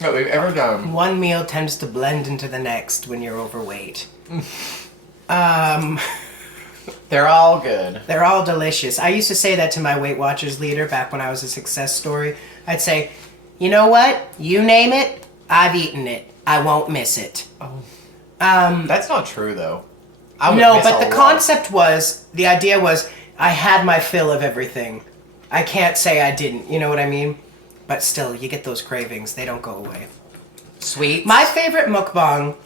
that we've ever done. One meal tends to blend into the next when you're overweight. They're all good. They're all delicious. I used to say that to my Weight Watchers leader back when I was a success story. I'd say, you know what? You name it, I've eaten it. I won't miss it. Oh. That's not true, though. No, but the concept was, the idea was, I had my fill of everything. I can't say I didn't, you know what I mean? But still, you get those cravings. They don't go away. Sweet. My favorite mukbang,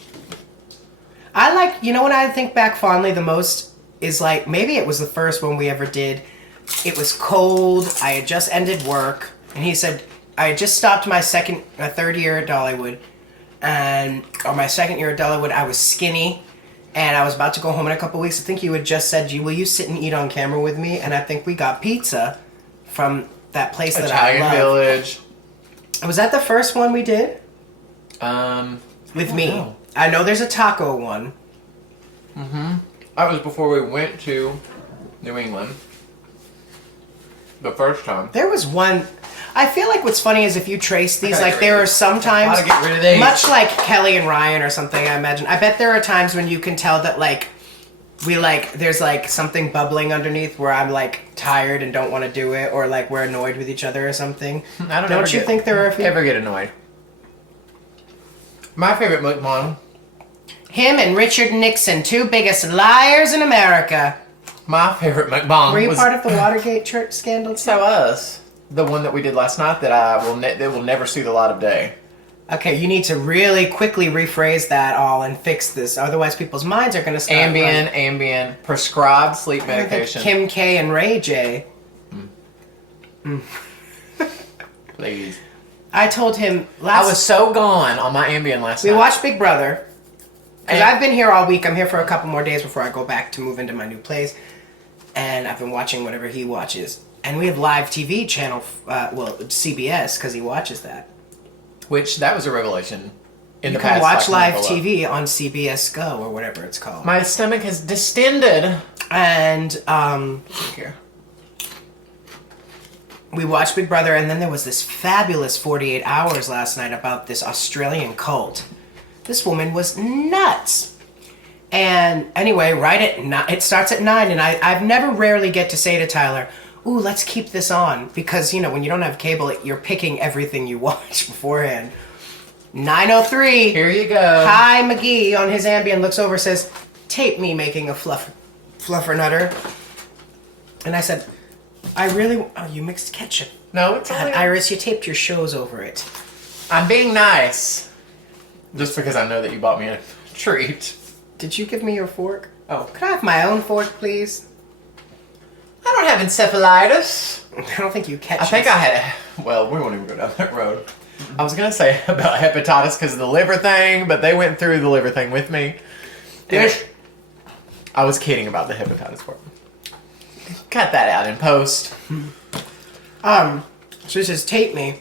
I like, you know what I think back fondly the most? Is like, maybe it was the first one we ever did. It was cold. I had just ended work. And he said, I had just stopped my third year at Dollywood. Or my second year at Dollywood, I was skinny. And I was about to go home in a couple weeks. I think you had just said, will you sit and eat on camera with me? And I think we got pizza from that place that I love. Italian Village. Was that the first one we did? With me. Know. I know there's a taco one. Mm-hmm. That was before we went to New England. The first time. There was one. I feel like what's funny is if you trace these, like there are sometimes, get rid of these. Much like Kelly and Ryan or something, I imagine. I bet there are times when you can tell that like, there's like something bubbling underneath where I'm like tired and don't want to do it, or like we're annoyed with each other or something. Don't you think there are a few? Ever get annoyed? My favorite mukbang. Him and Richard Nixon, two biggest liars in America. My favorite mukbang. Were you part of the Watergate church scandal? So was the one that we did last night that will never see the light of day. Okay, you need to really quickly rephrase that all and fix this, otherwise people's minds are going to start. Ambien, prescribed sleep medication. Kim K and Ray J. Please. I told him I was so gone on my Ambien last night. We watched Big Brother. Because I've been here all week. I'm here for a couple more days before I go back to move into my new place. And I've been watching whatever he watches. And we have live TV channel, CBS, because he watches that. Which, that was a revelation. You can watch live TV on CBS Go, or whatever it's called. My stomach has distended. And, here. We watched Big Brother, and then there was this fabulous 48 Hours last night about this Australian cult. This woman was nuts. And anyway, it starts at 9, and I've never rarely get to say to Tyler, ooh, let's keep this on. Because, you know, when you don't have cable, you're picking everything you watch beforehand. 9:03. Here you go. Hi, McGee on his Ambien looks over, says, tape me making a fluffer nutter. And I said, you mixed ketchup. No, it's God, Iris, you taped your shows over it. I'm being nice. Just because I know that you bought me a treat. Did you give me your fork? Oh, could I have my own fork, please? I don't have encephalitis. I don't think you catch I think I had well, we won't even go down that road. I was going to say about hepatitis because of the liver thing, but they went through the liver thing with me. Yes. I was kidding about the hepatitis part. Cut that out in post. So he says, tape me.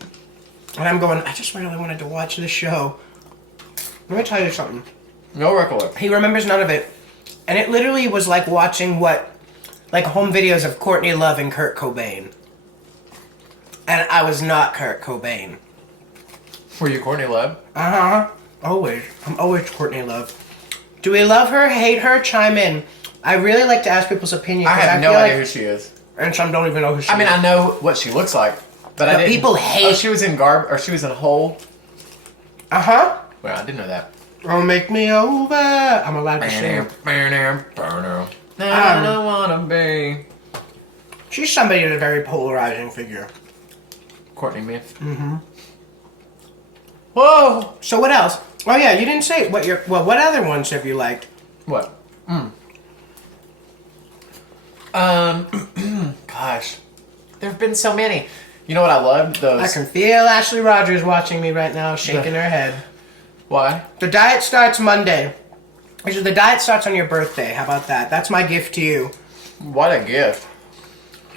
And I'm going, I just really wanted to watch the show. Let me tell you something. No record. He remembers none of it. And it literally was like watching like home videos of Courtney Love and Kurt Cobain. And I was not Kurt Cobain. Were you Courtney Love? Uh-huh. Always. I'm always Courtney Love. Do we love her, hate her? Chime in. I really like to ask people's opinions. I have no idea who she is. And some don't even know who she is. I mean, I know what she looks like, but I didn't. People hate. Oh, she was in she was in Hole. Uh-huh. Well, I didn't know that. Oh, make me over. I'm allowed to sing. I don't wanna be. She's somebody in a very polarizing figure. Courtney Myth. Mm-hmm. Whoa. So what else? Oh yeah, you didn't say what what other ones have you liked? What? Gosh, there have been so many. You know what I loved? Those. I can feel Ashley Rogers watching me right now, shaking her head. Why? The diet starts Monday. The diet starts on your birthday. How about that? That's my gift to you. What a gift.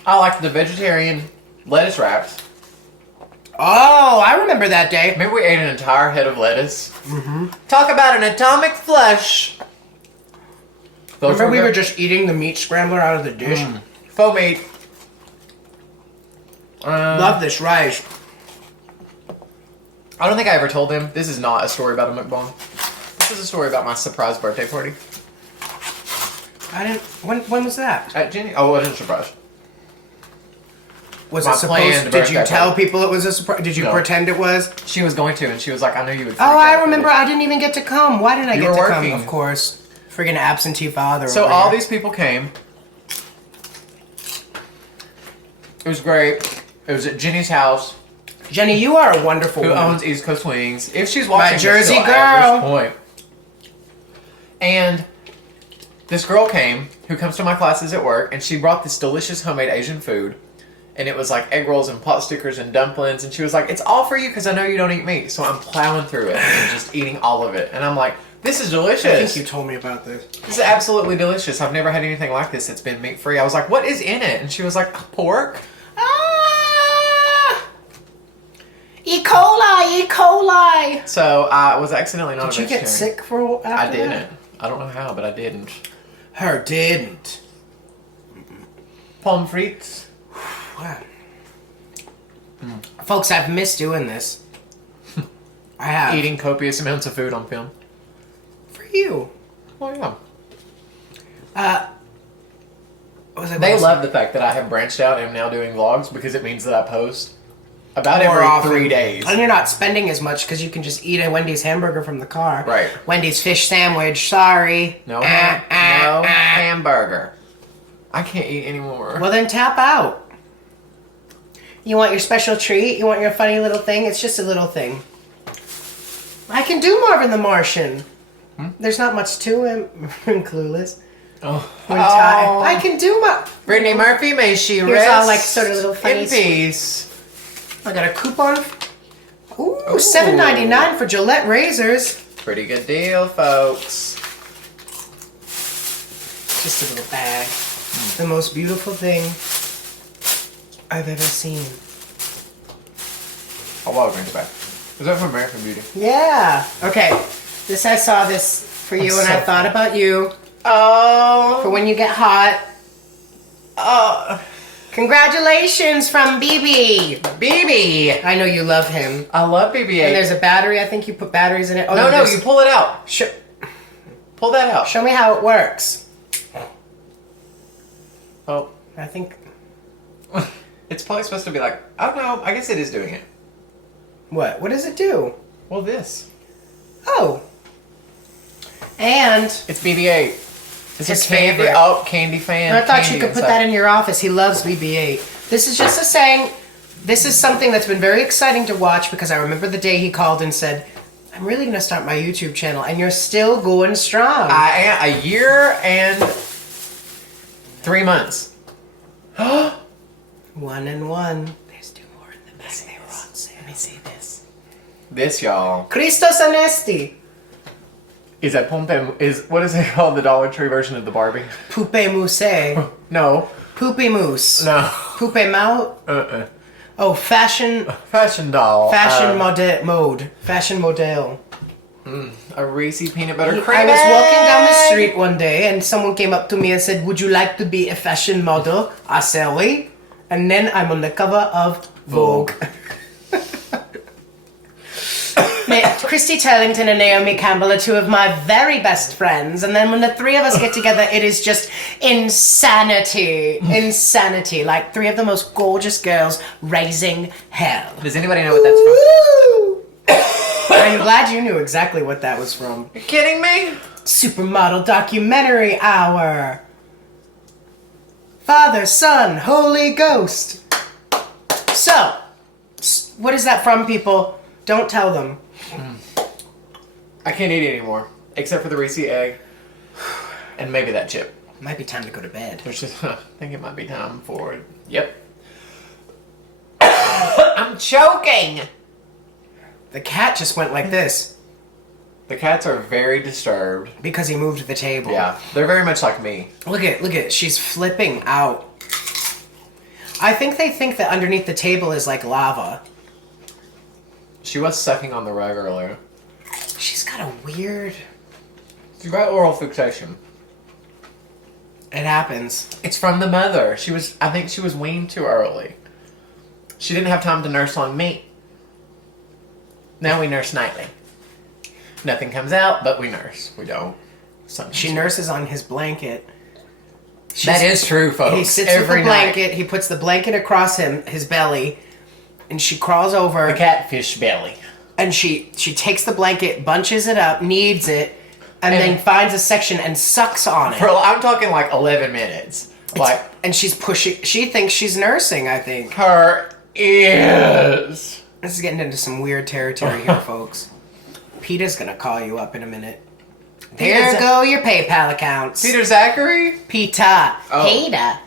I like the vegetarian lettuce wraps. Oh, I remember that day. Maybe we ate an entire head of lettuce. Mm-hmm. Talk about an atomic flush. Remember we were just eating the meat scrambler out of the dish? Faux meat. Love this rice. I don't think I ever told them. This is not a story about a mukbang. This is a story about my surprise birthday party. I didn't. When was that? At Jenny. Oh, it wasn't a surprise. Was My it supposed? planned Did you birthday tell party. people it was a surprise? Did you No. pretend it was? She was going to, and she was like, "I know you would." freak Oh, out I if remember. did." I didn't even get to come. Why didn't I You get were to working. come? Of course, friggin' absentee father. So over all here. these people came. It was great. It was at Jenny's house, Jenny, you are a wonderful who woman. owns East Coast Wings. If she's watching, this Jersey still girl. at this point. And this girl came, who comes to my classes at work, and she brought this delicious homemade Asian food. And it was like egg rolls and pot stickers and dumplings. And she was like, "It's all for you because I know you don't eat meat." So I'm plowing through it and just eating all of it. And I'm like, "This is delicious. I think you told me about this. This is absolutely delicious. I've never had anything like this that's been meat free." I was like, "What is in it?" And she was like, "Pork." Ah! E. coli, E. coli. So I was accidentally not a Did you get vegetarian. sick for after I didn't. that? I don't know how, but I didn't. Her didn't. Pommes frites. Wow. Folks, I've missed doing this. I have. Eating copious amounts of food on film. For you. Oh yeah. What was I They gonna love the fact that I have branched out and am now doing vlogs because it means that I post about say? More every often. 3 days. And you're not spending as much because you can just eat a Wendy's hamburger from the car. Right. Wendy's fish sandwich. Sorry. No, no hamburger. I can't eat anymore. Well, then tap out. You want your special treat? You want your funny little thing? It's just a little thing. I can do Marvin the Martian. There's not much to him. Clueless. Oh. I can do my... Brittany Murphy, may she Here's rest all, like, sort of little funny in peace. I got a coupon. Ooh, $7.99 for Gillette razors. Pretty good deal, folks. Just a little bag. The most beautiful thing I've ever seen. Oh, wow, bring it back. Is that from American Beauty? Yeah. Okay. I saw this for you, I'm and so I thought about you for Oh. when you get hot. Congratulations from BB. BB. I know you love him. I love BB-8. And there's a battery. I think you put batteries in it. Oh, no, there's- you pull it out. Pull that out. Show me how it works. Oh. I think. It's probably supposed to be like, oh no, I guess it is doing it. What? What does it do? Well, this. Oh. And It's BB-8. It's his a candy. favorite. Oh, candy fan. I thought you candy could put inside. that in your office. He loves BB-8. This is just a saying. This is something that's been very exciting to watch because I remember the day he called and said, "I'm really going to start my YouTube channel," and you're still going strong. I am a year and 3 months. 1 and 1. There's 2 more in the back. They were on sale. Let me see this. This, y'all, Christos Anesti. is a pompe. Is what is it called? The Dollar Tree version of the Barbie? Poupe mousse. No, Poopy mousse. no. Poupe mouth. Oh, fashion. Fashion doll. Fashion mode. Fashion model. A Reese's peanut butter I cream. was walking down the street one day and someone came up to me and said, "Would you like to be a fashion model?" I said, "Oui." And then I'm on the cover of Vogue. Christy Turlington and Naomi Campbell are 2 of my very best friends. And then when the 3 of us get together, it is just insanity. Insanity. Like 3 of the most gorgeous girls raising hell. Does anybody know what that's from? Woo! I'm glad you knew exactly what that was from. You kidding me? Supermodel documentary hour. Father, Son, Holy Ghost. So, what is that from, people? Don't tell them. I can't eat it anymore, except for the Reese's egg, and maybe that chip. Might be time to go to bed. Which is, I think it might be time for it. Yep. I'm choking. The cat just went like this The cats are very disturbed. because he moved the table. Yeah, they're very much like me. Look at, she's flipping out. I think they think that underneath the table is like lava. She was sucking on the rug earlier. She's got a weird... She's got oral fixation. It happens. It's from the mother. I think she was weaned too early. She didn't have time to nurse on me. Now we nurse nightly. Nothing comes out, but we nurse. We don't. Sometimes She nurses on his blanket. That is true, folks. He sits with the blanket. He puts the blanket across his belly, and she crawls over. The catfish belly. And she takes the blanket, bunches it up, kneads it, and then finds a section and sucks on it. I'm talking like 11 minutes. And she's pushing. She thinks she's nursing, I think. Her ears. This is getting into some weird territory here, folks. Peter's going to call you up in a minute. There go your PayPal accounts. Peter Zachary? Peter. Oh. Peter.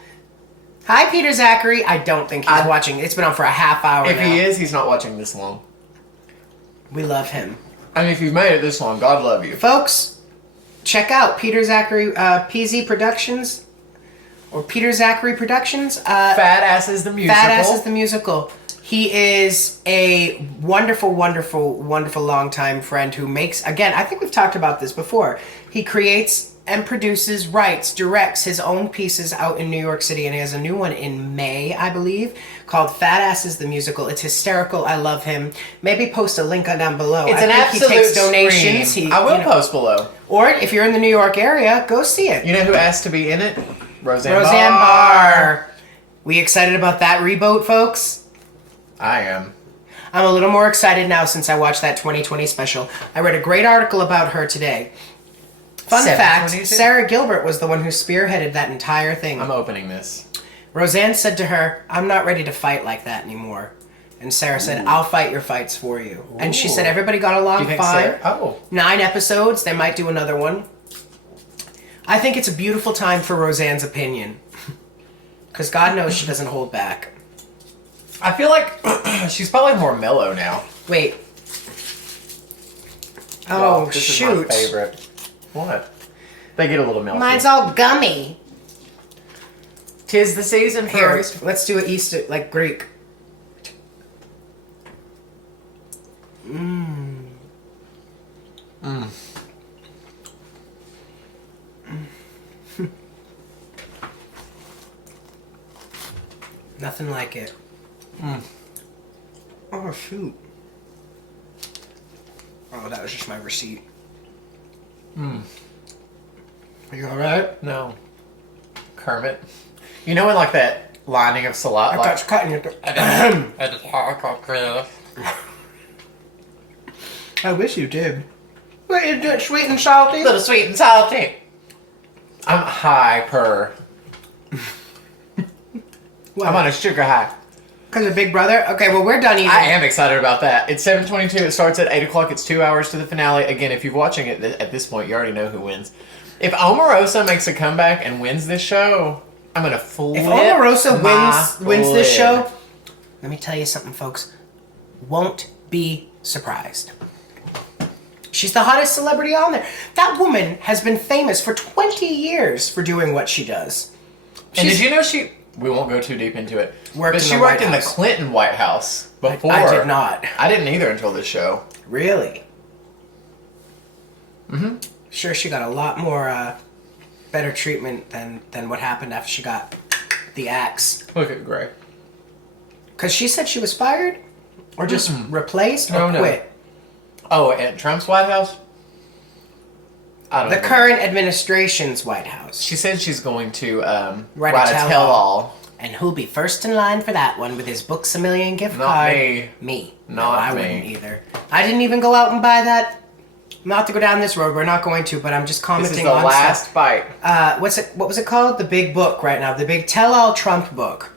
Hi, Peter Zachary. I don't think he's watching. It's been on for a half hour If now. he is, he's not watching this long. We love him. I mean, if you've made it this long, God love you. Folks, check out Peter Zachary, PZ Productions. Or Peter Zachary Productions. Fat Asses the Musical. Fat Asses the Musical. He is a wonderful, wonderful, wonderful longtime friend who makes, again, I think we've talked about this before. He creates and produces, writes, directs his own pieces out in New York City, and he has a new one in May, I believe, called Fat Asses the Musical. It's hysterical. I love him. Maybe post a link on down below. It's an absolute he takes donations. I will post below. Or if you're in the New York area, go see it. You know who asked to be in it? Roseanne Barr. We excited about that reboot, folks? I am. I'm a little more excited now since I watched that 2020 special. I read a great article about her today. Fun fact, Sarah Gilbert was the one who spearheaded that entire thing. I'm opening this. Roseanne said to her, I'm not ready to fight like that anymore. And Sarah said, I'll fight your fights for you. Ooh. And she said everybody got along fine. 9 episodes. They might do another one. I think it's a beautiful time for Roseanne's opinion. Because God knows she doesn't hold back. I feel like she's probably more mellow now. Wait. Oh, this shoot. Is my favorite. What? They get a little melty. Mine's all gummy. 'Tis the season for Here, let's do it Easter, like Greek. Mmm. Mm. Nothing like it. Mm. Oh, shoot. Oh, that was just my receipt. Mm. Are you alright? No. Kermit. You know, in like that lining of salad. I got you cutting your I wish you did. What, you do it sweet and salty? Little sweet and salty. I'm hyper. I'm on a sugar high. Because of Big Brother? Okay, well, we're done eating. I am excited about that. It's 7:22. It starts at 8 o'clock. It's 2 hours to the finale. Again, if you're watching it at this point, you already know who wins. If Omarosa makes a comeback and wins this show, I'm going to flip. If Omarosa wins this show, let me tell you something, folks. Won't be surprised. She's the hottest celebrity on there. That woman has been famous for 20 years for doing what she does. And did you know she... We won't go too deep into it. But she worked in the Clinton White House before. I did not. I didn't either until this show. Really? Mm-hmm. Sure, she got a lot more better treatment than what happened after she got the axe. Look at Gray. Because she said she was fired? Or just replaced or quit? Oh, at Trump's White House? I don't know. The current administration's White House. She said she's going to write a tell-all. And who'll be first in line for that one with his Books A Million gift card? Not me. Me. Not I me. wouldn't either. I didn't even go out and buy that. Not to go down this road. We're not going to, but I'm just commenting on This is the last bite. What was it called? The big book right now. The big tell-all Trump book.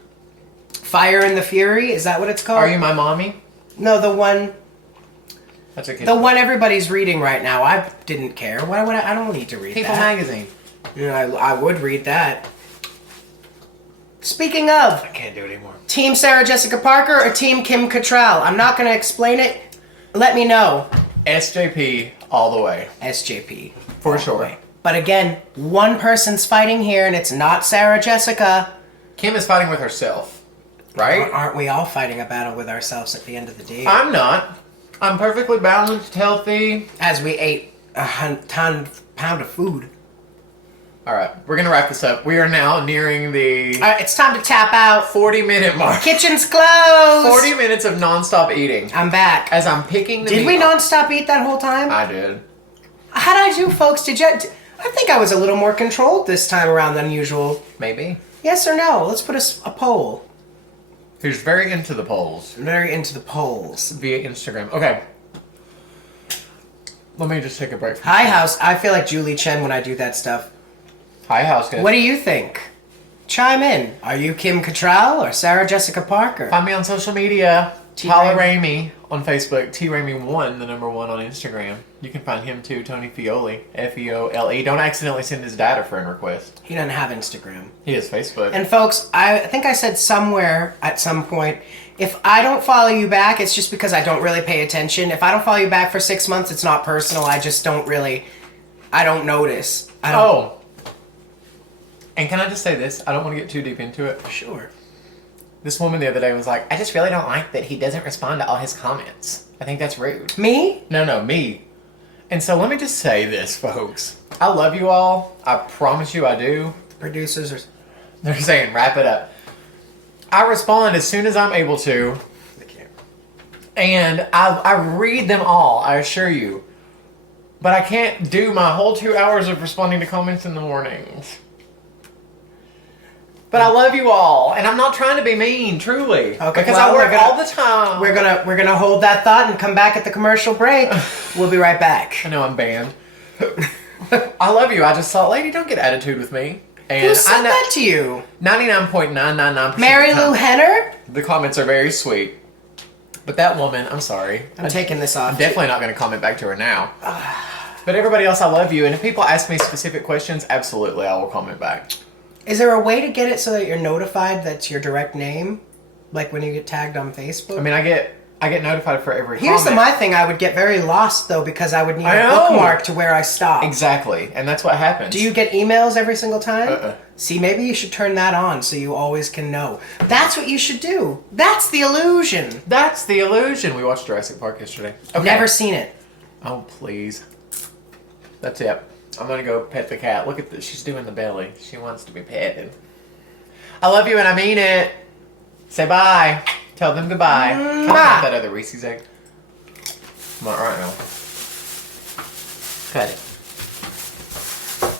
Fire and the Fury? Is that what it's called? Are You My Mommy? No, the one... That's okay. The one everybody's reading right now. I didn't care. Why would I don't need to read People that. Magazine. You know, I would read that. Speaking of... I can't do it anymore. Team Sarah Jessica Parker or Team Kim Cattrall? I'm not going to explain it. Let me know. SJP all the way. SJP. For sure. But again, one person's fighting here, and it's not Sarah Jessica. Kim is fighting with herself. Right? Aren't we all fighting a battle with ourselves at the end of the day? I'm not. I'm perfectly balanced, healthy. As we ate a pound of food. All right, we're gonna wrap this up. We are now nearing the All right, it's time to tap out. 40-minute mark. Kitchen's closed. 40 minutes of nonstop eating. I'm back. As I'm picking the Did meat we off. nonstop eat that whole time? I did. How did I do, folks? Did you? I think I was a little more controlled this time around than usual. Maybe. Yes or no? Let's put a poll. Who's very into the polls I'm very into the polls. via Instagram. Okay. Let me just take a break. Hi, House. I feel like Julie Chen when I do that stuff. Hi, house guys. What do you think? Chime in. Are you Kim Cattrall or Sarah Jessica Parker? Find me on social media. T. Paula Ramey. Ramey on Facebook. T Ramey1, the number 1 on Instagram. You can find him too, Tony Fioli. Feole. Don't accidentally send his dad a friend request. He doesn't have Instagram. He has Facebook. And folks, I think I said somewhere at some point, if I don't follow you back, it's just because I don't really pay attention. If I don't follow you back for 6 months, it's not personal. I just don't really, I don't notice. I don't. Oh. And can I just say this? I don't want to get too deep into it. Sure. This woman the other day was like, I just really don't like that he doesn't respond to all his comments. I think that's rude. Me? No, me. And so let me just say this, folks. I love you all. I promise you I do. Producers are... They're saying, wrap it up. I respond as soon as I'm able to. They can't. And I read them all, I assure you. But I can't do my whole 2 hours of responding to comments in the mornings. But I love you all, and I'm not trying to be mean, truly. Okay, because well, I work we're gonna- all the time. We're gonna hold that thought and come back at the commercial break. We'll be right back. I know I'm banned. I love you. I just thought, lady, don't get attitude with me. And Who said I know that to you? 99.999%. Mary of the Lou time, Henner? the comments are very sweet. But that woman, I'm sorry. I'm taking this off. I'm definitely not going to comment back to her now. But everybody else, I love you. And if people ask me specific questions, absolutely, I will comment back. Is there a way to get it so that you're notified that's your direct name? Like when you get tagged on Facebook? I mean, I get notified for every Here's comment. my thing. I would get very lost, though, because I would need I a know. bookmark to where I stop. Exactly. And that's what happens. Do you get emails every single time? Uh-uh. See, maybe you should turn that on so you always can know. That's what you should do. That's the illusion. That's the illusion. We watched Jurassic Park yesterday. Okay. Never seen it. Oh, please. That's it. I'm going to go pet the cat. Look at this. She's doing the belly. She wants to be petted. I love you and I mean it. Say bye. Tell them goodbye. Can I have that other Reese's egg? Not right now. Cut it.